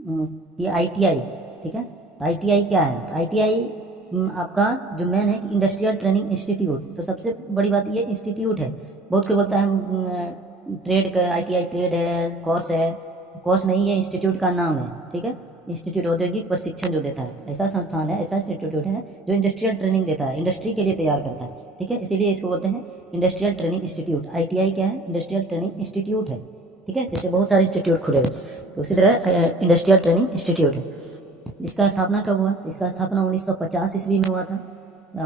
कि आईटीआई, ठीक है। तो आईटीआई क्या है? तो आईटीआई आपका जो मेन है इंडस्ट्रियल ट्रेनिंग इंस्टीट्यूट। तो सबसे बड़ी बात ये इंस्टीट्यूट है। बहुत कोई बोलता है ट्रेड का आईटीआई ट्रेड है, कोर्स है। कोर्स नहीं, है इंस्टीट्यूट का नाम है, ठीक है। इंस्टीट्यूट औद्योगिक प्रशिक्षण जो देता है, ऐसा संस्थान है, ऐसा इंस्टीट्यूट है जो इंडस्ट्रियल ट्रेनिंग देता है, इंडस्ट्री के लिए तैयार करता है, ठीक है। इसीलिए इसको बोलते हैं इंडस्ट्रियल ट्रेनिंग इंस्टीट्यूट। आईटीआई क्या है? इंडस्ट्रियल ट्रेनिंग इंस्टीट्यूट है, ठीक है। जैसे बहुत सारे इंस्टीट्यूट खुले हुए, तो उसी तरह इंडस्ट्रियल ट्रेनिंग इंस्टीट्यूट है। इसका स्थापना कब हुआ? इसका स्थापना 1950 ईस्वी में हुआ था।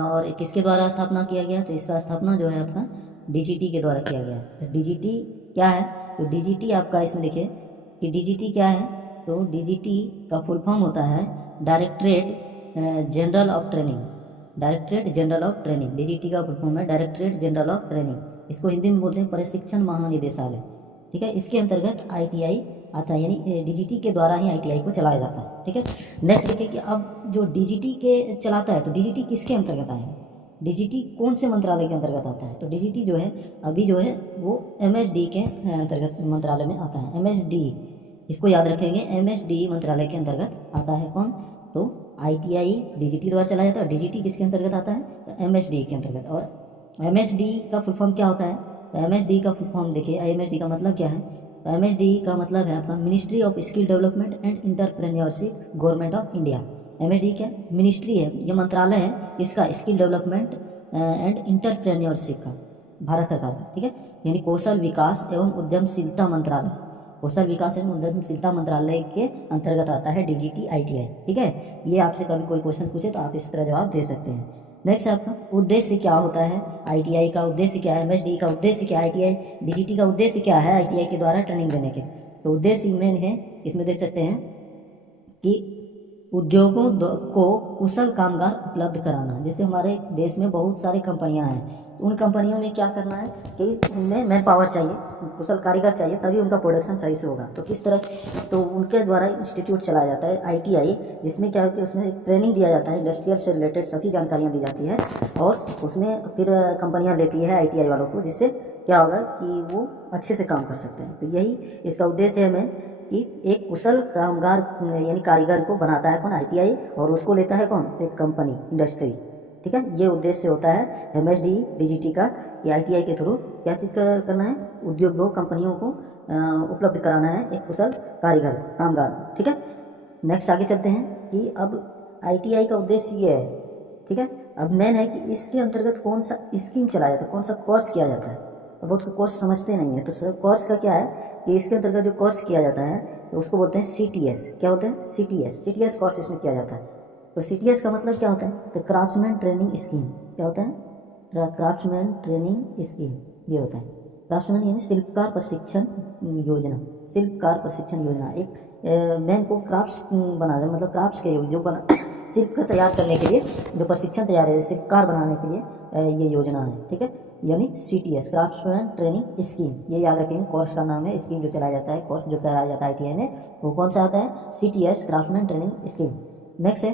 और किसके द्वारा स्थापना किया गया? तो इसका स्थापना जो है आपका डीजीटी के द्वारा किया गया। तो डीजीटी क्या है? तो डीजीटी आपका इसमें देखिए कि डीजीटी क्या है। तो डीजीटी का फुल फॉर्म होता है directorate general of training. Directorate general of training, DGT का फुल फॉर्म है डायरेक्टरेट जनरल ऑफ ट्रेनिंग। इसको हिंदी में बोलते हैं प्रशिक्षण महानिदेशालय, ठीक है। इसके अंतर्गत आईटीआई आता है, यानी डीजीटी के द्वारा ही आईटीआई को चलाया जाता है, ठीक है। नेक्स्ट देखिए कि अब जो डीजीटी के चलाता है, तो डीजीटी किसके अंतर्गत आएगा? डीजीटी कौन से मंत्रालय के अंतर्गत आता है? तो डीजीटी जो है अभी जो है वो एमएसडी के अंतर्गत मंत्रालय में आता है। एमएसडी, इसको याद रखेंगे, एमएसडी मंत्रालय के अंतर्गत आता है कौन? तो आईटीआई डीजीटी द्वारा चलाया जाता है। डीजीटी किसके अंतर्गत आता है? तो एमएसडी के अंतर्गत। और एमएसडी का फुल फॉर्म क्या होता है? तो एमएसडी का फुल फॉर्म देखिए, एमएसडी का मतलब क्या है? तो एमएसडी का मतलब है आपका ministry of skill development and entrepreneurship, government of India. MSD क्या मिनिस्ट्री है, ये मंत्रालय है इसका स्किल डेवलपमेंट एंड इंटरप्रेन्योरशिप का, भारत सरकार का, ठीक है। यानी कौशल विकास एवं उद्यमशीलता मंत्रालय, कौशल विकास एवं उद्यमशीलता मंत्रालय के अंतर्गत आता है डीजीटी आईटीआई, ठीक है। ये आपसे कभी कोई क्वेश्चन पूछे तो आप इस तरह जवाब दे सकते हैं। नेक्स्ट आपका उद्देश्य क्या होता है? आईटीआई का उद्देश्य क्या है? एमएसडी का उद्देश्य क्या है? आईटीआई डीजीटी का उद्देश्य क्या है आईटीआई के द्वारा ट्रेनिंग देने के? तो उद्देश्य मेन है, इसमें देख सकते हैं कि उद्योगों को कुशल कामगार उपलब्ध कराना। जैसे हमारे देश में बहुत सारी कंपनियां हैं, उन कंपनियों में क्या करना है कि उनमें मैन पावर चाहिए, कुशल कारीगर चाहिए, तभी उनका प्रोडक्शन सही से होगा। तो किस तरह? तो उनके द्वारा इंस्टीट्यूट चलाया जाता है आईटीआई, जिसमें क्या है कि उसमें एक ट्रेनिंग दिया जाता है, इंडस्ट्रियल से रिलेटेड सभी जानकारियाँ दी जाती है, और उसमें फिर कंपनियाँ लेती है आईटीआई वालों को, जिससे क्या होगा कि वो अच्छे से काम कर सकते हैं। तो यही इसका उद्देश्य है हमें कि एक कुशल कामगार यानी कारीगर को बनाता है कौन? आईटीआई, और उसको लेता है कौन? एक कंपनी, इंडस्ट्री, ठीक है। ये उद्देश्य होता है एमएसडी डीजीटी का कि आईटीआई के थ्रू क्या चीज़ करना है? उद्योगों कंपनियों को उपलब्ध कराना है एक कुशल कारीगर कामगार, ठीक है। नेक्स्ट आगे चलते हैं कि अब आईटीआई का उद्देश्य ये है, ठीक है। अब मेन है कि इसके अंतर्गत कौन सा स्कीम चलाया जाता है, कौन सा कोर्स किया जाता है। तो बहुत कोर्स समझते नहीं है, तो कोर्स का क्या है कि इसके अंतर्गत जो कोर्स किया जाता है तो उसको बोलते हैं सीटीएस। क्या होता है? सीटीएस कोर्स इसमें किया जाता है। तो सीटीएस का मतलब क्या होता है? तो क्राफ्ट्समैन ट्रेनिंग स्कीम। क्या होता है? क्राफ्ट्समैन ट्रेनिंग स्कीम, ये होता है। क्राफ्ट्समैन यानी शिल्पकार प्रशिक्षण योजना। शिल्पकार प्रशिक्षण योजना एक मैन को क्राफ्ट्स बना दे, मतलब क्राफ्ट्स के जो बना शिल्प का तैयार करने के लिए जो प्रशिक्षण तैयार है, शिल्पकार बनाने के लिए ये योजना है, ठीक है। यानी सीटीएस, क्राफ्ट्समैन ट्रेनिंग स्कीम, ये याद रखेंगे। कोर्स का नाम है, स्कीम जो चलाया जाता है, कोर्स जो कराया जाता है आईटीआई में, वो कौन सा आता है? CTS, craftsman training scheme. Next है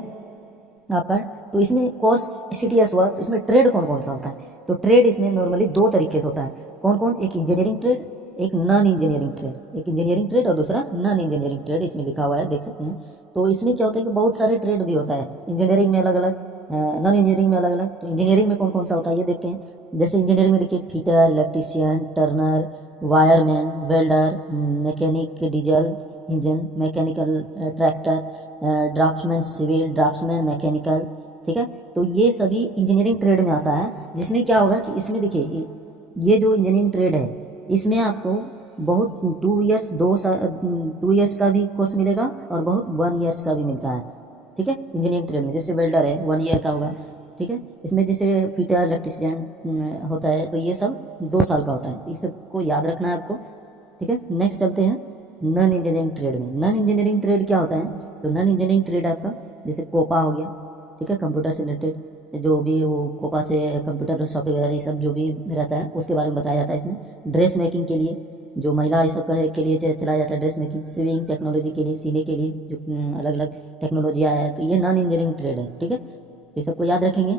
आपका, तो इसमें कोर्स सीटीएस हुआ, तो इसमें ट्रेड कौन कौन सा होता है? तो ट्रेड इसमें नॉर्मली दो तरीके से होता है। कौन कौन? एक इंजीनियरिंग ट्रेड, एक नॉन इंजीनियरिंग ट्रेड। एक इंजीनियरिंग ट्रेड और दूसरा नॉन इंजीनियरिंग ट्रेड, इसमें लिखा हुआ है, देख सकते हैं। तो इसमें क्या होता है कि बहुत सारे ट्रेड भी होता है, इंजीनियरिंग में अलग अलग, नॉन इंजीनियरिंग में अलग अलग। तो इंजीनियरिंग में कौन कौन सा होता है ये देखते हैं। जैसे इंजीनियरिंग में देखिए fitter, electrician, turner, wireman, welder, mechanic diesel engine, mechanical tractor, draftsman civil, draftsman mechanical, ठीक है। तो ये सभी इंजीनियरिंग ट्रेड में आता है, जिसमें क्या होगा कि इसमें देखिए ये जो इंजीनियरिंग ट्रेड है, इसमें आपको बहुत 2 ईयर्स 2 ईयर्स का भी कोर्स मिलेगा और बहुत 1 ईयर्स का भी मिलता है, ठीक है। इंजीनियरिंग ट्रेड में जैसे वेल्डर है 1 ईयर का होगा, ठीक है। इसमें जैसे फिटर, इलेक्ट्रीशियन होता है, तो ये सब 2 साल का होता है। इस सबको याद रखना है आपको, ठीक है। नेक्स्ट चलते हैं नॉन इंजीनियरिंग ट्रेड में। नॉन इंजीनियरिंग ट्रेड क्या होता है? तो नॉन इंजीनियरिंग ट्रेड आपका जैसे कोपा हो गया, ठीक है, कंप्यूटर से रिलेटेड जो भी वो कोपा से कंप्यूटर सॉफ्टवेयर ये सब जो भी रहता है उसके बारे में बताया जाता है इसमें। ड्रेस मेकिंग के लिए जो महिला इस सब के लिए चलाया जाता है, ड्रेस मेकिंग, स्विंग टेक्नोलॉजी के लिए, सीने के लिए जो अलग अलग टेक्नोलॉजियाँ है, तो ये नॉन इंजीनियरिंग ट्रेड है, ठीक है। तो ये सबको याद रखेंगे।